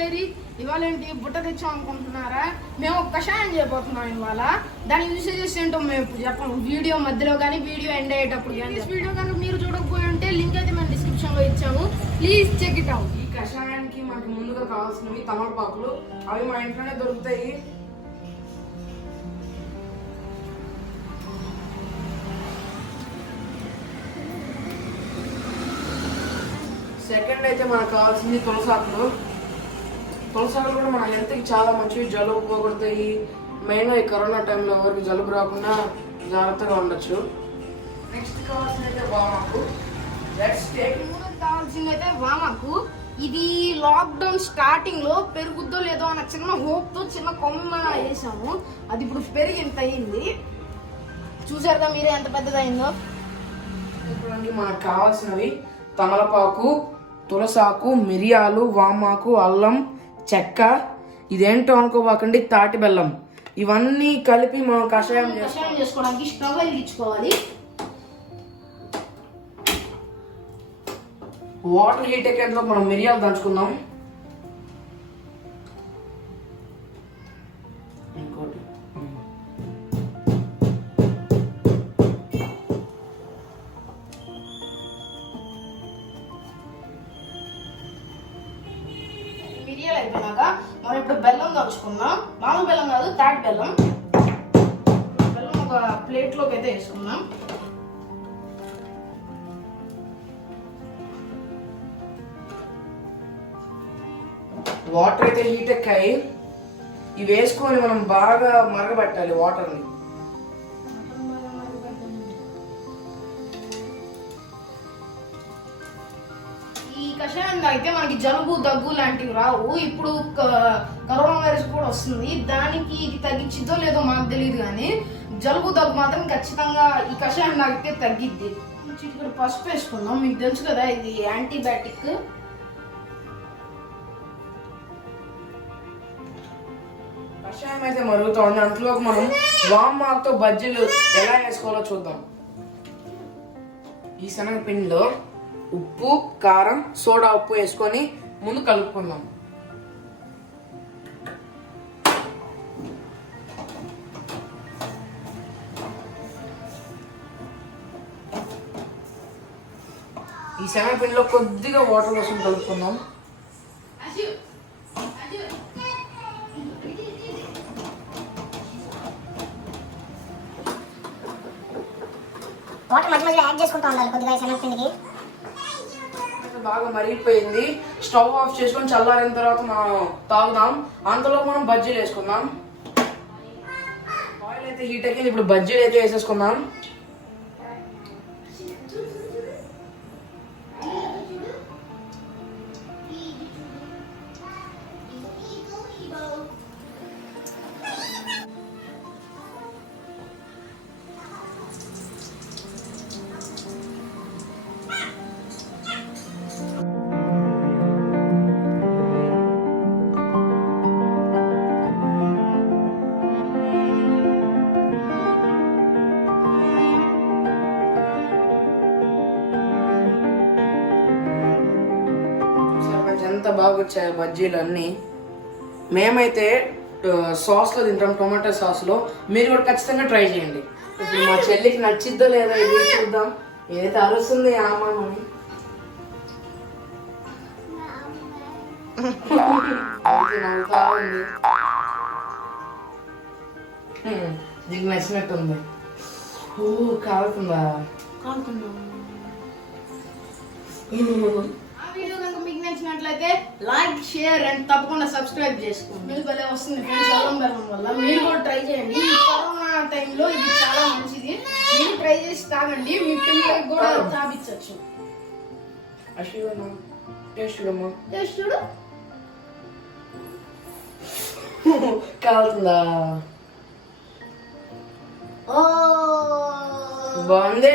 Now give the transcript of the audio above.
Dairy. ఇవాళ ఏంటి బుట్ట తెచ్చాం అనుకుంటున్నారా? మేము ఒక కషాయం చేయబోతున్నాం ఇవాళ. దాని యూసేజెస్ ఏంటో మేము ఇప్పుడు చెప్పాము వీడియో మధ్యలో కానీ వీడియో ఎండ్ అయ్యేటప్పుడు కానీ. వీడియో కనుక మీరు చూడకపోయి ఉంటే లింక్ అయితే మేము డిస్క్రిప్షన్లో ఇచ్చాము, ప్లీజ్ చెక్ ఇట్ అవుట్. ఈ కషాయానికి మనకి ముందుగా కావాల్సినవి తమలపాకులు, అవి మా ఇంట్లోనే దొరుకుతాయి. సెకండ్ అయితే మనకు కావాల్సింది తులసాకులు. తులసాకులు కూడా మన హెల్త్కి చాలా మంచివి, జలుబు పోగొడతాయి. మెయిన్గా ఈ కరోనా టైంలో ఎవరికి జలుబు రాకుండా జాగ్రత్తగా ఉండొచ్చు. నెక్స్ట్ కావాల్సింది అయితే వామాకు. కావాల్సింది అయితే వామాకు. ఇది లాక్డౌన్ స్టార్టింగ్ లో పెరుగుద్దో లేదో అన్న చిన్న హోప్ తో చిన్న కొమ్మ వేసాము. అది ఇప్పుడు పెరిగి ఎంత అయింది చూసారుగా మీరే, ఎంత పెద్దదైందో. ఇప్పుడు మనకు కావాల్సినవి తమలపాకు, తులసాకు, మిరియాలు, వామాకు, అల్లం, చెక్క. ఇదేంటో అనుకోవాకండి, తాటి బెల్లం. ఇవన్నీ కలిపి మనం కషాయం చేసుకోవడానికి స్టవ్ వెలిగించుకోవాలి. వాటర్ హీట్ ఎక్కేందులో మనం మిరియాలు దంచుకుందాం. ఇంకోటి మిరియాలు అయిపోయినాక మనం ఇప్పుడు బెల్లం దంచుకుందాం. మామూలు బెల్లం కాదు, తాటి బెల్లం. బెల్లం ఒక ప్లేట్లోకి అయితే వేసుకుందాం. వాటర్ అయితే హీట్ ఎక్కాయి. ఇవి వేసుకొని మనం బాగా మరగబెట్టాలి వాటర్ని. ఈ కషాయం తాగితే మనకి జలుబు దగ్గు లాంటివి రావు. ఇప్పుడు కరోనా వైరస్ కూడా వస్తుంది, దానికి ఇది తగ్గించిద్దో లేదో మాకు తెలియదు, కానీ జలుబు దగ్గు మాత్రం ఖచ్చితంగా ఈ కషాయం తాగితే తగ్గిద్ది. ఇక్కడ పసుపు వేసుకుందాం. మీకు తెలుసు కదా ఇది యాంటీబయాటిక్. కషాయం అయితే మరుగుతుంది. అంతలోకి మనం వామాకుతో బజ్జీలు ఎలా వేసుకోవాలో చూద్దాం. ఈ శనగపిండిలో ఉప్పు, కారం, సోడా ఉప్పు వేసుకొని ముందు కలుపుకుందాం. ఈ శనగపిండిలో కొద్దిగా వాటర్ వేసుకొని కలుపుకుందాం. వాటర్ మధ్య మధ్యలో యాడ్ చేసుకుంటూ ఉండాలి కొద్దిగా శనగపిండికి. బాగా మరిగిపోయింది. స్టవ్ ఆఫ్ చేసుకొని చల్లారిన తర్వాత మనం తాగుదాం. అంతలో మనం బజ్జీలు వేసుకుందాం. ఆయిల్ అయితే హీట్ అయ్యింది. ఇప్పుడు బజ్జీలు అయితే వేసేసుకుందాం. ఎంత బాగా వచ్చాయి బజ్జీలు అన్నీ. మేమైతే సాస్లో తింటాం, టొమాటో సాస్లో. మీరు కూడా ఖచ్చితంగా ట్రై చేయండి. ఇప్పుడు మా చెల్లికి నచ్చిద్దో లేదా ఇది చూద్దాం. ఏదైతే అరుస్తుంది ఆమామని. నవ్వుతా ఉంది. నీకు నచ్చినట్టుంది. ఓ కాలుతుందా? మీకు నచ్చినట్లయితే లైక్, షేర్ అండ్ తప్పకుండా సబ్స్క్రైబ్ చేసుకోండి. మీరు భలే వస్తుంది ఫ్రెండ్స్ అల్లం బెల్లం వల్ల. మీరు కూడా ట్రై చేయండి. ఈ కరోనా టైంలో ఇది చాలా మంచిది. మీరు ట్రై చేసి తాగండి, మీ పిల్లలకు కూడా తాపించవచ్చు. టేస్ట్ చూడు. కాలుతుందా? ఓ బాగుంది.